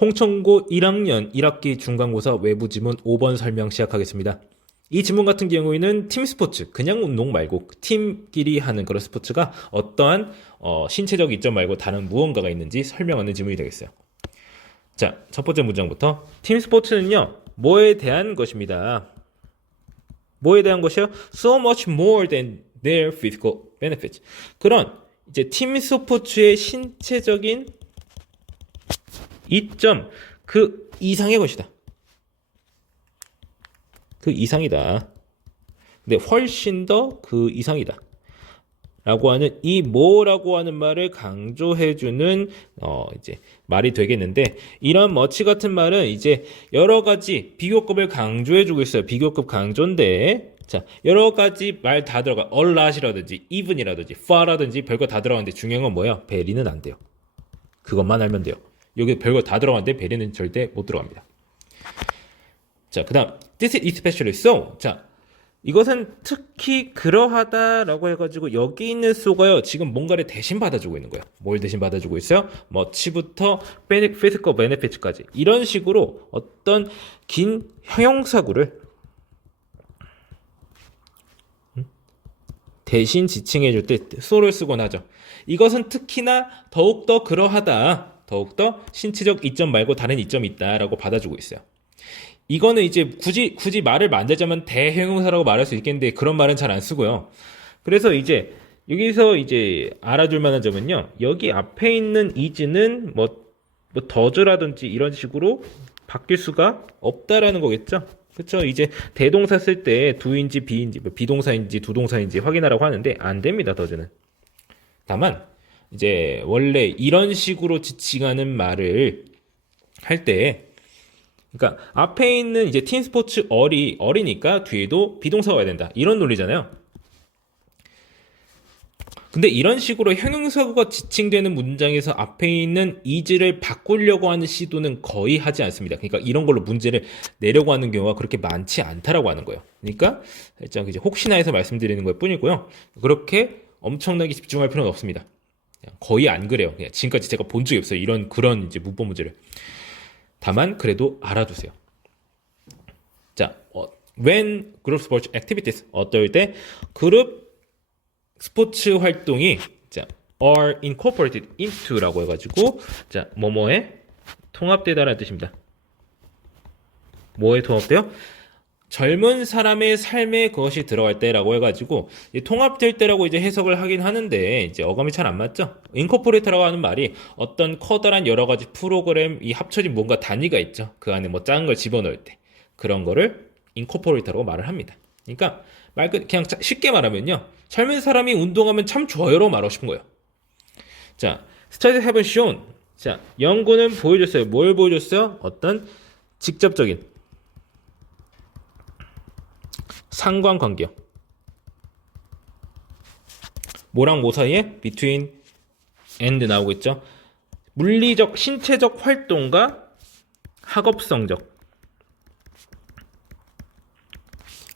홍천고 1학년 1학기 중간고사 외부 지문 5번 설명 시작하겠습니다. 이 지문 같은 경우에는 팀 스포츠, 그냥 운동 말고 팀끼리 하는 그런 스포츠가 어떠한 신체적 이점 말고 다른 무언가가 있는지 설명하는 지문이 되겠어요. 자, 첫 번째 문장부터. 팀 스포츠는요, 뭐에 대한 것입니다. 뭐에 대한 것이요? So much more than their physical benefits. 그런 이제 팀 스포츠의 신체적인 이점, 그 이상의 것이다. 그 이상이다. 근데 훨씬 더 그 이상이다. 라고 하는 이 뭐라고 하는 말을 강조해주는 이제 말이 되겠는데, 이런 much 같은 말은 이제 여러 가지 비교급을 강조해주고 있어요. 비교급 강조인데, 자, 여러 가지 말 다 들어가. a lot이라든지 even이라든지 far라든지 별거 다 들어가는데 중요한 건 뭐야? very는 안 돼요. 그것만 알면 돼요. 여기 별거 다 들어가는데 very는 절대 못 들어갑니다. 자, 그 다음 this is especially so. 자, 이것은 특히 그러하다라고 해가지고 여기 있는 so가요, 지금 뭔가를 대신 받아주고 있는 거예요. 뭘 대신 받아주고 있어요? much부터 physical benefits까지 이런 식으로 어떤 긴 형용사구를 대신 지칭해줄 때 so를 쓰곤 하죠. 이것은 특히나 더욱더 그러하다, 더욱더 신체적 이점 말고 다른 이점이 있다라고 받아주고 있어요. 이거는 이제 굳이 말을 만들자면 대형용사라고 말할 수 있겠는데 그런 말은 잘 안 쓰고요. 그래서 이제 여기서 이제 알아둘 만한 점은요, 여기 앞에 있는 is는 뭐 더즈라든지 이런 식으로 바뀔 수가 없다라는 거겠죠. 그쵸? 이제 대동사 쓸 때 do인지 be인지 비동사인지 두동사인지 확인하라고 하는데 안 됩니다, 더즈는. 다만 이제 원래 이런 식으로 지칭하는 말을 할 때, 그러니까 앞에 있는 이제 팀 스포츠 어리니까 뒤에도 비동사가 와야 된다, 이런 논리잖아요. 근데 이런 식으로 형용사구가 지칭되는 문장에서 앞에 있는 is를 바꾸려고 하는 시도는 거의 하지 않습니다. 그러니까 이런 걸로 문제를 내려고 하는 경우가 그렇게 많지 않다라고 하는 거예요. 그러니까 살짝 이제 혹시나 해서 말씀드리는 것 뿐이고요. 그렇게 엄청나게 집중할 필요는 없습니다. 거의 안 그래요. 그냥 지금까지 제가 본 적이 없어요, 그런 이제 문법 문제를. 다만 그래도 알아두세요. 자, when group sports activities, 어떨 때 그룹 스포츠 활동이 자 are incorporated into라고 해가지고, 자, 뭐뭐에 통합되다라는 뜻입니다. 뭐에 통합돼요? 젊은 사람의 삶에 그것이 들어갈 때라고 해가지고 통합될 때라고 이제 해석을 하긴 하는데 이제 어감이 잘 안 맞죠? 인코포레이트라고 하는 말이 어떤 커다란 여러 가지 프로그램이 합쳐진 뭔가 단위가 있죠. 그 안에 뭐 작은 걸 집어넣을 때 그런 거를 인코포레이트라고 말을 합니다. 그러니까 그냥 쉽게 말하면요, 젊은 사람이 운동하면 참 좋아요라고 말하고 싶은 거예요. 자, studies have shown. 자, 연구는 보여줬어요. 뭘 보여줬어요? 어떤 직접적인 상관관계요. 뭐랑 뭐 사이에? between and 나오고 있죠. 물리적, 신체적 활동과 학업 성적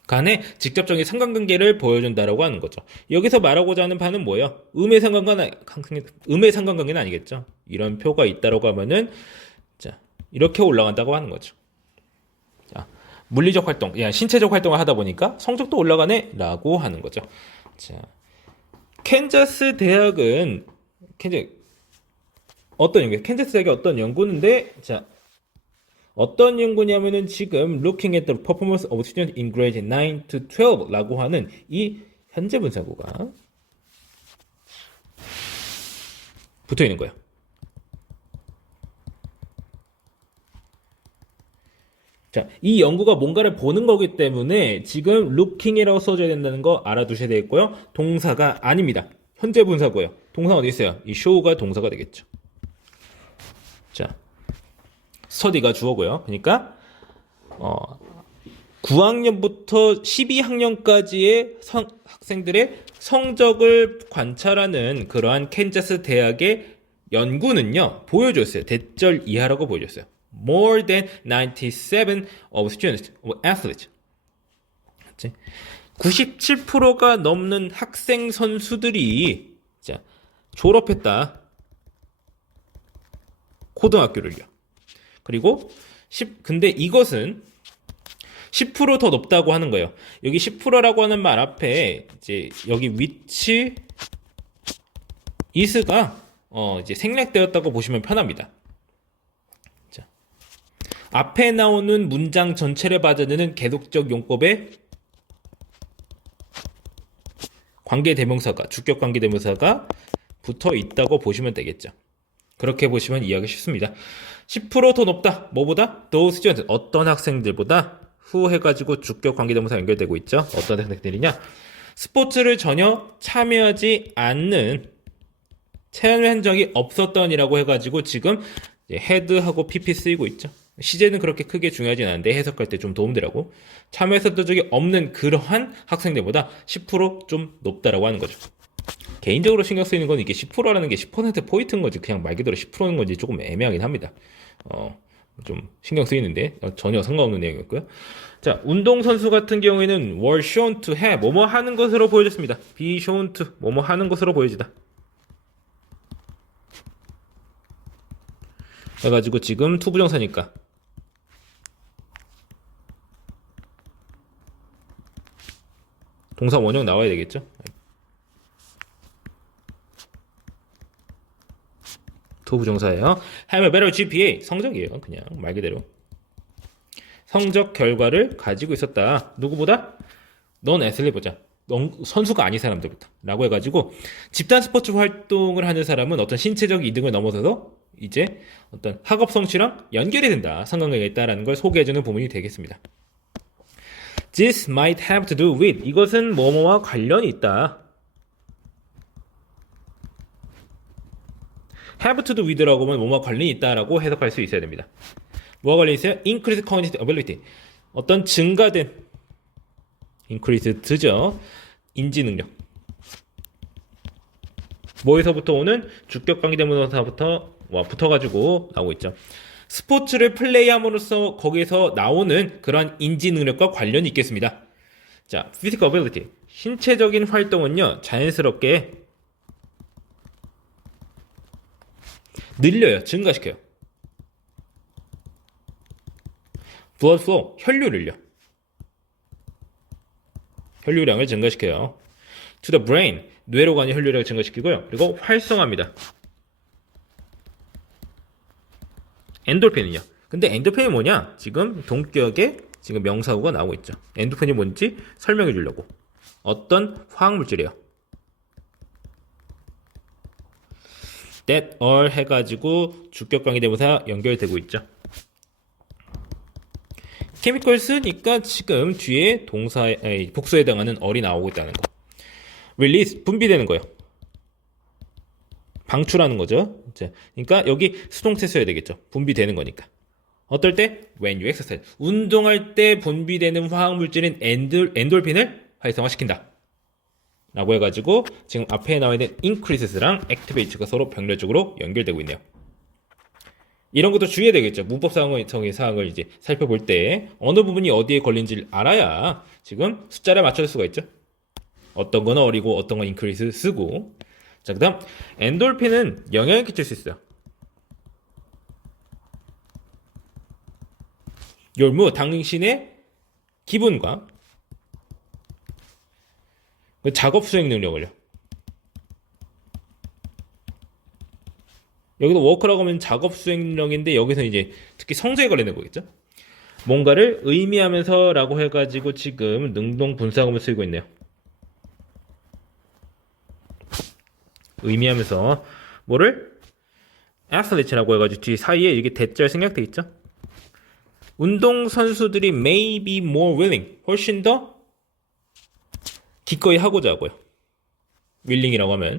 간의 직접적인 상관관계를 보여준다라고 하는 거죠. 여기서 말하고자 하는 바는 뭐예요? 음의 상관관계는 아니겠죠. 이런 표가 있다라고 하면은 자, 이렇게 올라간다고 하는 거죠. 자, 물리적 활동, 신체적 활동을 하다 보니까 성적도 올라가네 라고 하는 거죠. 자, 캔자스 대학의 어떤 연구인데, 자, 어떤 연구냐면은 지금 looking at the performance of students in grade 9 to 12 라고 하는 이 현재 분사구가 붙어 있는 거예요. 자, 이 연구가 뭔가를 보는 거기 때문에 지금 looking이라고 써줘야 된다는 거 알아두셔야 되겠고요. 동사가 아닙니다. 현재 분사고요. 동사 어디 있어요? 이 show가 동사가 되겠죠. 자, 스터디가 주어고요. 그러니까 9학년부터 12학년까지의 학생들의 성적을 관찰하는 그러한 캔자스 대학의 연구는요, 보여줬어요. 대절 이하라고 보여줬어요. More than 97 of students of athletes. 97%가 넘는 학생 선수들이 졸업했다. 고등학교를요. 그리고 근데 이것은 10%더 높다고 하는 거예요. 여기 10%라고 하는 말 앞에 이제 여기 which is가 이제 생략되었다고 보시면 편합니다. 자, 앞에 나오는 문장 전체를 받아내는 계속적 용법에 관계대명사가 주격 관계대명사가 붙어 있다고 보시면 되겠죠. 그렇게 보시면 이해하기 쉽습니다. 10%더 높다. 뭐보다? Those students. 어떤 학생들보다 후 해가지고 주격 관계대명사 연결되고 있죠. 어떤 학생들이냐? 스포츠를 전혀 참여하지 않는 참여한 적이 없었던이라고 해가지고 지금 헤드하고 PP 쓰이고 있죠. 시제는 그렇게 크게 중요하진 않은데 해석할 때 좀 도움되라고. 참여했었던 적이 없는 그러한 학생들보다 10%좀 높다라고 하는 거죠. 개인적으로 신경 쓰이는 건 이게 10%라는 게 10% 포인트인 건지 그냥 말 그대로 10%인 건지 조금 애매하긴 합니다. 좀 신경 쓰이는데 전혀 상관없는 내용이었고요. 자, 운동선수 같은 경우에는 were shown to have 뭐뭐 하는 것으로 보여졌습니다. be shown to 뭐뭐 하는 것으로 보여지다. 해가지고 지금 투부정사니까 동사 원형 나와야 되겠죠? 투부정사예요. have a better GPA 성적이에요. 그냥 말 그대로 성적 결과를 가지고 있었다. 누구보다? 넌 애슬리 보자. 선수가 아닌 사람들부터 라고 해가지고 집단 스포츠 활동을 하는 사람은 어떤 신체적 이득을 넘어서서 이제 어떤 학업 성취랑 연결이 된다. 상관관계가 있다라는 걸 소개해주는 부분이 되겠습니다. This might have to do with 이것은 뭐뭐와 관련이 있다. have to do with라고 하면 뭐뭐와 관련이 있다라고 해석할 수 있어야 됩니다. 뭐와 관련이 있어요? Increased cognitive ability 어떤 증가된 increased죠. 인지 능력 뭐에서부터 오는 주격 관계대명사부터 붙어가지고 나오고 있죠. 스포츠를 플레이함으로써 거기에서 나오는 그러한 인지 능력과 관련이 있겠습니다. 자, physical ability 신체적인 활동은요 자연스럽게 늘려요. 증가시켜요. blood flow 혈류를요. 혈류량을 증가시켜요. to the brain 뇌로 가는 혈류량을 증가시키고요. 그리고 활성화합니다. 엔돌핀은요. 근데 엔돌핀이 뭐냐? 지금 동격에 지금 명사구가 나오고 있죠. 엔돌핀이 뭔지 설명해 주려고. 어떤 화학물질이에요. that all 해가지고 주격관계대명사 연결되고 있죠. chemicals니까 지금 뒤에 복수에 해당하는 all이 나오고 있다는 거. release 분비되는 거예요. 방출하는 거죠. 그러니까 여기 수동태 써야 되겠죠. 분비되는 거니까. 어떨 때? When you exercise. 운동할 때 분비되는 화학물질인 엔돌핀을 활성화시킨다. 라고 해가지고 지금 앞에 나와 있는 increases랑 activates가 서로 병렬적으로 연결되고 있네요. 이런 것도 주의해야 되겠죠. 문법상의 사항을 이제 살펴볼 때 어느 부분이 어디에 걸린지를 알아야 지금 숫자를 맞춰줄 수가 있죠. 어떤 건 어리고 어떤 건 increase 쓰고. 자, 그 다음 엔돌핀은 영향을 끼칠 수 있어요. your mood, 당신의 기분과 작업 수행 능력을요. 여기도 워크라고 하면 작업 수행 능력인데 여기서 이제 특히 성적에 관련된 거겠죠. 뭔가를 의미하면서 라고 해가지고 지금 능동 분사구문을 쓰고 있네요. 의미하면서 뭐를? athlete라고 해가지고 뒤 사이에 이렇게 대절 생략돼 있죠. 운동선수들이 may be more willing 훨씬 더 기꺼이 하고자 하고요. willing이라고 하면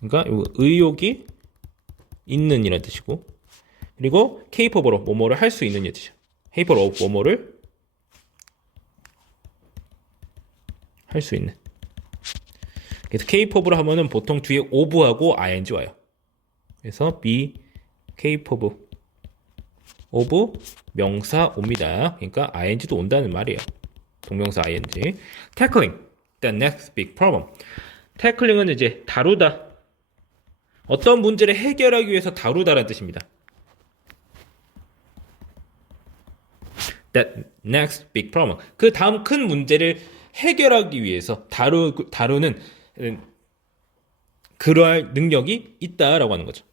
그러니까 의욕이 있는 이란 뜻이고 그리고 capable로 뭐뭐를 할 수 있는 이 뜻이죠. capable of 뭐뭐를 할 수 있는. 그래서 capable 하면은 보통 뒤에 of하고 ing 와요. 그래서 be capable of 명사 옵니다. 그러니까 ing도 온다는 말이에요. 동명사 ing. tackling the next big problem. tackling은 이제 다루다. 어떤 문제를 해결하기 위해서 다루다라는 뜻입니다. that next big problem. 그 다음 큰 문제를 해결하기 위해서 다루는 그러할 능력이 있다라고 하는 거죠.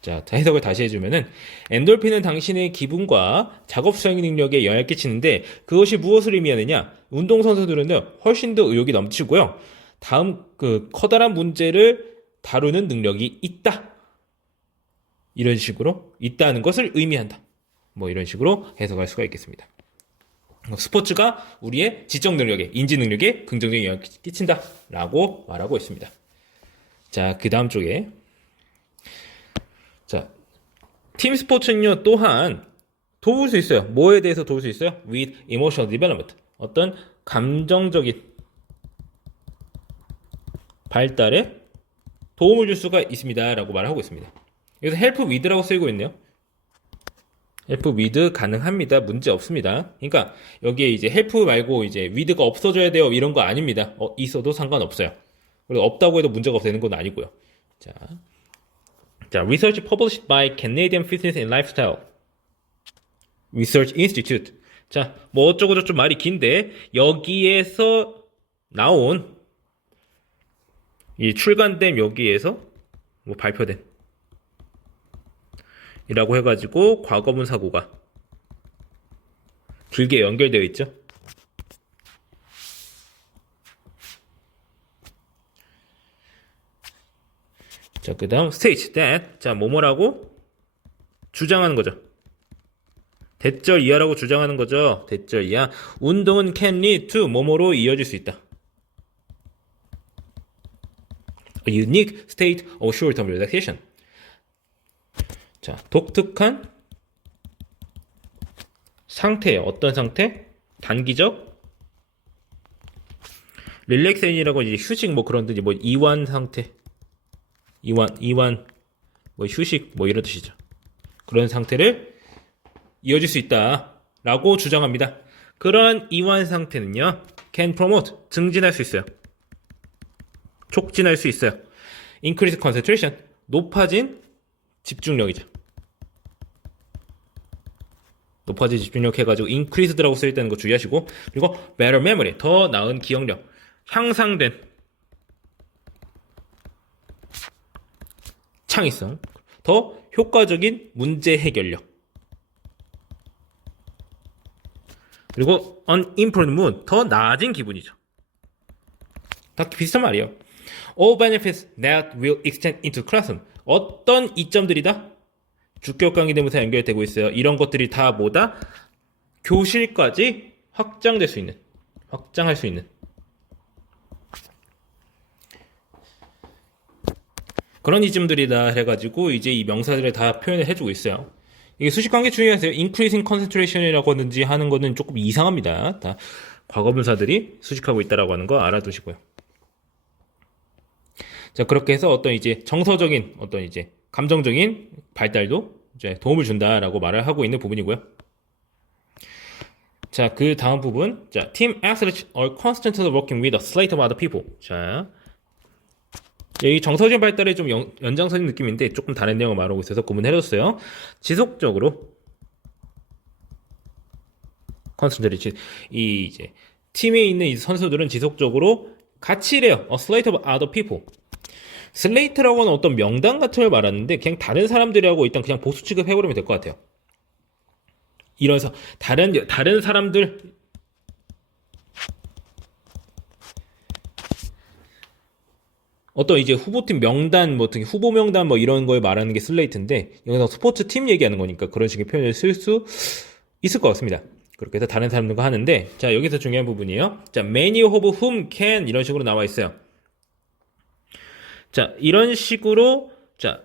자, 해석을 다시 해주면은 엔돌핀은 당신의 기분과 작업 수행 능력에 영향을 끼치는데 그것이 무엇을 의미하느냐? 운동선수들은요 훨씬 더 의욕이 넘치고요. 다음 그 커다란 문제를 다루는 능력이 있다. 이런 식으로 있다는 것을 의미한다. 뭐 이런 식으로 해석할 수가 있겠습니다. 스포츠가 우리의 지적 능력에, 인지 능력에 긍정적인 영향을 끼친다 라고 말하고 있습니다. 자, 그 다음 쪽에 자, 팀 스포츠는요 또한 도울 수 있어요. 뭐에 대해서 도울 수 있어요? With emotional development. 어떤 감정적인 발달에 도움을 줄 수가 있습니다 라고 말하고 있습니다. 여기서 help with라고 쓰이고 있네요. help with 가능합니다. 문제 없습니다. 그러니까 여기에 이제 help 말고 이제 with가 없어져야 돼요. 이런 거 아닙니다. 있어도 상관없어요. 그리고 없다고 해도 문제가 되는 건 아니고요. 자, research published by Canadian Fitness and Lifestyle Research Institute. 자, 뭐 어쩌고저쩌고 말이 긴데 여기에서 나온 이 출간된 여기에서 뭐 발표된 이라고 해가지고 과거분 사고가 길게 연결되어 있죠. 자, 그 다음 state that 자, 뭐뭐라고 주장하는 거죠. 대절 이하라고 주장하는 거죠. 대절 이하. 운동은 can lead to 뭐뭐로 이어질 수 있다. A unique state of short-term relaxation. 자, 독특한 상태예요. 어떤 상태? 단기적 릴렉세이션이라고 이제 휴식 뭐 그런 뜻이 뭐 이완 상태. 이완 뭐 휴식 뭐 이런 뜻이죠. 그런 상태를 이어질 수 있다라고 주장합니다. 그러한 이완 상태는요. can promote 증진할 수 있어요. 촉진할 수 있어요. increase concentration 높아진 집중력이죠. 높아진 집중력 해가지고 increased라고 쓰여있다는 거 주의하시고 그리고 better memory 더 나은 기억력 향상된 창의성 더 효과적인 문제 해결력 그리고 an improved mood 더 나아진 기분이죠. 다 비슷한 말이에요. All benefits that will extend into classroom 어떤 이점들이다? 주격 관계 대명사 연결되고 있어요. 이런 것들이 다 뭐다? 교실까지 확장할 수 있는 그런 이점들이다 해가지고 이제 이 명사들을 다 표현을 해주고 있어요. 이게 수식 관계 주의하세요. increasing concentration이라고 하든지 하는 거는 조금 이상합니다. 다 과거분사들이 수식하고 있다라고 하는 거 알아두시고요. 자, 그렇게 해서 어떤 이제 정서적인 어떤 이제 감정적인 발달도 이제 도움을 준다라고 말을 하고 있는 부분이고요. 자, 그 다음 부분. 자, team athletes are constantly working with a slate of other people. 자, 이 정서적인 발달의 좀 연장선인 느낌인데 조금 다른 내용을 말하고 있어서 구분해줬어요. 지속적으로 constantly 이 이제 팀에 있는 이 선수들은 지속적으로 같이 일해요. A slate of other people. 슬레이트라고 하는 어떤 명단 같은 걸 말하는데 그냥 다른 사람들하고 일단 그냥 보수 취급해버리면 될 것 같아요. 이래서 다른 사람들 어떤 이제 후보팀 명단 뭐 등의 후보 명단 뭐 이런 걸 말하는 게 슬레이트인데 여기서 스포츠 팀 얘기하는 거니까 그런 식의 표현을 쓸 수 있을 것 같습니다. 그렇게 해서 다른 사람들과 하는데 자, 여기서 중요한 부분이에요. 자, many of whom can 이런 식으로 나와 있어요. 자, 이런 식으로 자,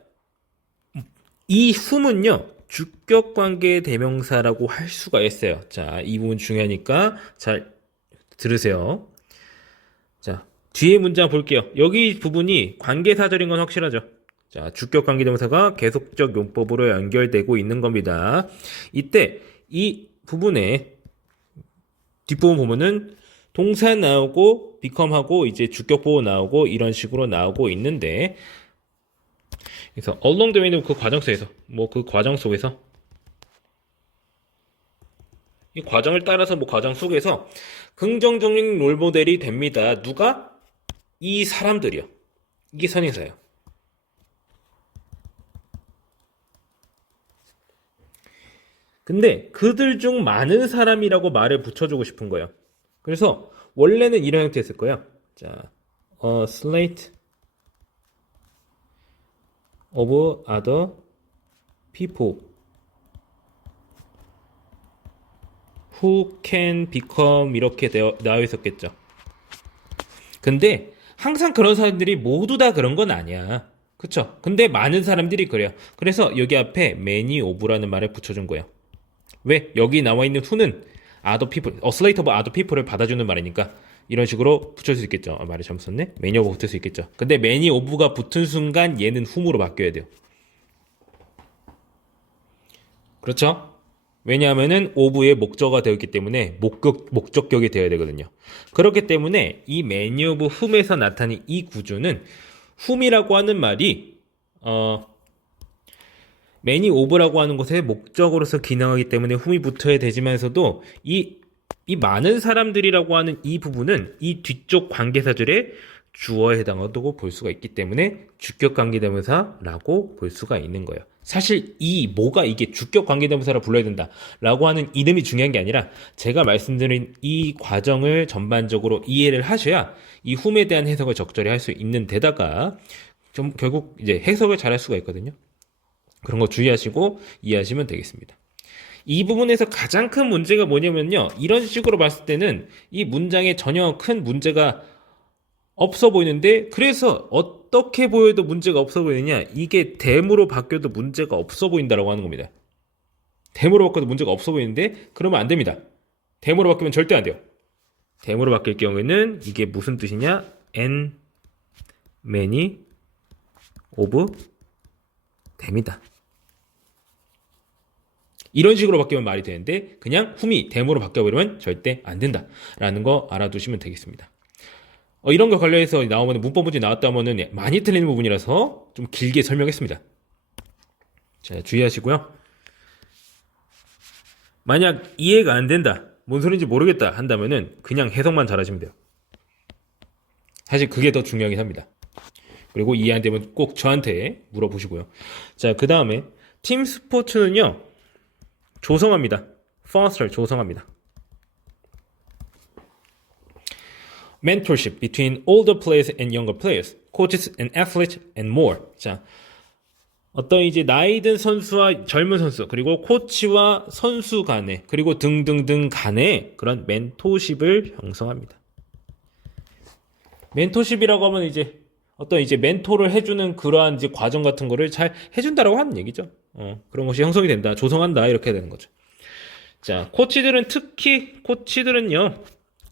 이 whom은요 주격 관계 대명사라고 할 수가 있어요. 자, 이 부분 중요하니까 잘 들으세요. 자, 뒤에 문장 볼게요. 여기 부분이 관계사절인 건 확실하죠. 자, 주격 관계 대명사가 계속적 용법으로 연결되고 있는 겁니다. 이때 이 부분에 뒷부분 보면은 동사 나오고 become하고 이제 주격 보호 나오고 이런 식으로 나오고 있는데 그래서 along the way는 그 과정 속에서 뭐 그 과정 속에서 이 과정을 따라서 뭐 과정 속에서 긍정적인 롤모델이 됩니다. 누가? 이 사람들이요. 이게 선행사예요. 근데 그들 중 많은 사람이라고 말을 붙여주고 싶은 거예요. 그래서 원래는 이런 형태였을 거예요. 자, a slate of other people who can become 이렇게 나와 있었겠죠. 근데 항상 그런 사람들이 모두 다 그런 건 아니야. 그쵸? 근데 많은 사람들이 그래요. 그래서 여기 앞에 many of라는 말을 붙여준 거예요. 왜? 여기 나와 있는 who는 other people, a slate of other people을 받아주는 말이니까 이런 식으로 붙일 수 있겠죠. 말을 잘못 썼네. many of 붙을 수 있겠죠. 근데 many of가 붙은 순간 얘는 whom으로 바뀌어야 돼요. 그렇죠? 왜냐하면은 of의 목적어가 되어 있기 때문에 목적격이 되어야 되거든요. 그렇기 때문에 이 many of whom에서 나타낸 이 구조는 whom이라고 하는 말이 many of라고 하는 것의 목적으로서 기능하기 때문에 whom이 붙어야 되지만서도 이 많은 사람들이라고 하는 이 부분은 이 뒤쪽 관계사절의 주어에 해당한다고 볼 수가 있기 때문에 주격 관계대명사라고 볼 수가 있는 거예요. 사실 뭐가 이게 주격 관계대명사라 불러야 된다라고 하는 이름이 중요한 게 아니라 제가 말씀드린 이 과정을 전반적으로 이해를 하셔야 이 whom에 대한 해석을 적절히 할 수 있는 데다가 좀 결국 이제 해석을 잘 할 수가 있거든요. 그런 거 주의하시고 이해하시면 되겠습니다. 이 부분에서 가장 큰 문제가 뭐냐면요. 이런 식으로 봤을 때는 이 문장에 전혀 큰 문제가 없어 보이는데 그래서 어떻게 보여도 문제가 없어 보이느냐. 이게 대무로 바뀌어도 문제가 없어 보인다라고 하는 겁니다. 대무로 바뀌어도 문제가 없어 보이는데 그러면 안 됩니다. 대무로 바뀌면 절대 안 돼요. 대무로 바뀔 경우에는 이게 무슨 뜻이냐? and many of 됩니다. 이런 식으로 바뀌면 말이 되는데 그냥 whom이 대모로 바뀌어버리면 절대 안 된다라는 거 알아두시면 되겠습니다. 이런 거 관련해서 나오면 문법 문제 나왔다면은 많이 틀리는 부분이라서 좀 길게 설명했습니다. 자, 주의하시고요. 만약 이해가 안 된다, 뭔 소리인지 모르겠다 한다면은 그냥 해석만 잘하시면 돼요. 사실 그게 더 중요하긴 합니다. 그리고 이해 안 되면 꼭 저한테 물어보시고요. 자, 그 다음에 팀 스포츠는요, 조성합니다. foster, 조성합니다. mentorship between older players and younger players, coaches and athletes and more. 자, 어떤 이제 나이 든 선수와 젊은 선수, 그리고 코치와 선수 간에, 그리고 등등등 간에 그런 멘토십을 형성합니다. 멘토십이라고 하면 이제 어떤 이제 멘토를 해주는 그러한 이제 과정 같은 거를 잘 해준다라고 하는 얘기죠. 그런 것이 형성이 된다, 조성한다, 이렇게 되는 거죠. 자, 특히 코치들은요,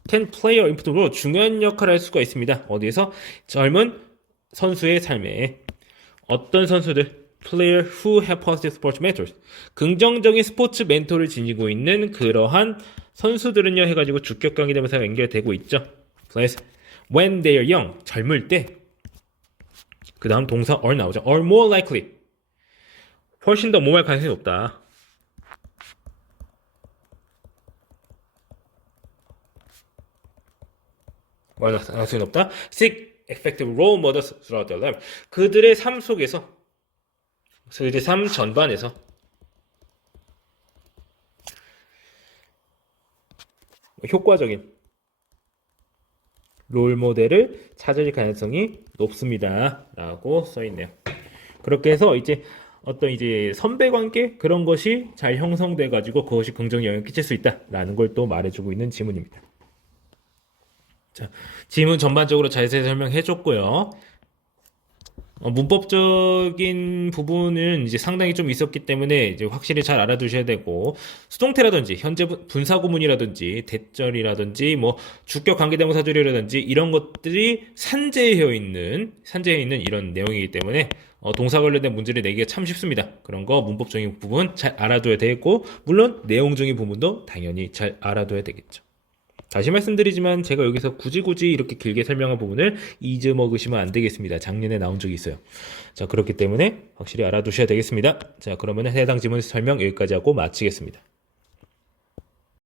can play a important role, 중요한 역할을 할 수가 있습니다. 어디에서? 젊은 선수의 삶에. 어떤 선수들? player who have positive sports mentors. 긍정적인 스포츠 멘토를 지니고 있는 그러한 선수들은요, 해가지고 주격 관계대명사가 연결되고 있죠. Players, when they are young, 젊을 때. 그 다음 동사 are 나오죠. are more likely. 훨씬 더 모호할 가능성이 높다. 가능성이 높다. seek effective role models throughout their life. 그들의 삶 속에서, 그들의 삶 전반에서 효과적인 롤 모델을 찾을 가능성이 높습니다. 라고 써있네요. 그렇게 해서 이제 어떤 이제 선배 관계 그런 것이 잘 형성돼 가지고 그것이 긍정 영향을 끼칠 수 있다라는 걸 또 말해주고 있는 지문입니다. 자, 지문 전반적으로 자세히 설명해 줬고요. 문법적인 부분은 이제 상당히 좀 있었기 때문에 이제 확실히 잘 알아두셔야 되고, 수동태라든지 현재 분사구문이라든지 대절이라든지 뭐 주격 관계대명사절이라든지 이런 것들이 산재해 있는 이런 내용이기 때문에 동사 관련된 문제를 내기가 참 쉽습니다. 그런 거 문법적인 부분 잘 알아둬야 되겠고, 물론 내용적인 부분도 당연히 잘 알아둬야 되겠죠. 다시 말씀드리지만 제가 여기서 굳이 이렇게 길게 설명한 부분을 잊어먹으시면 안 되겠습니다. 작년에 나온 적이 있어요. 자, 그렇기 때문에 확실히 알아두셔야 되겠습니다. 자, 그러면 해당 지문 설명 여기까지 하고 마치겠습니다.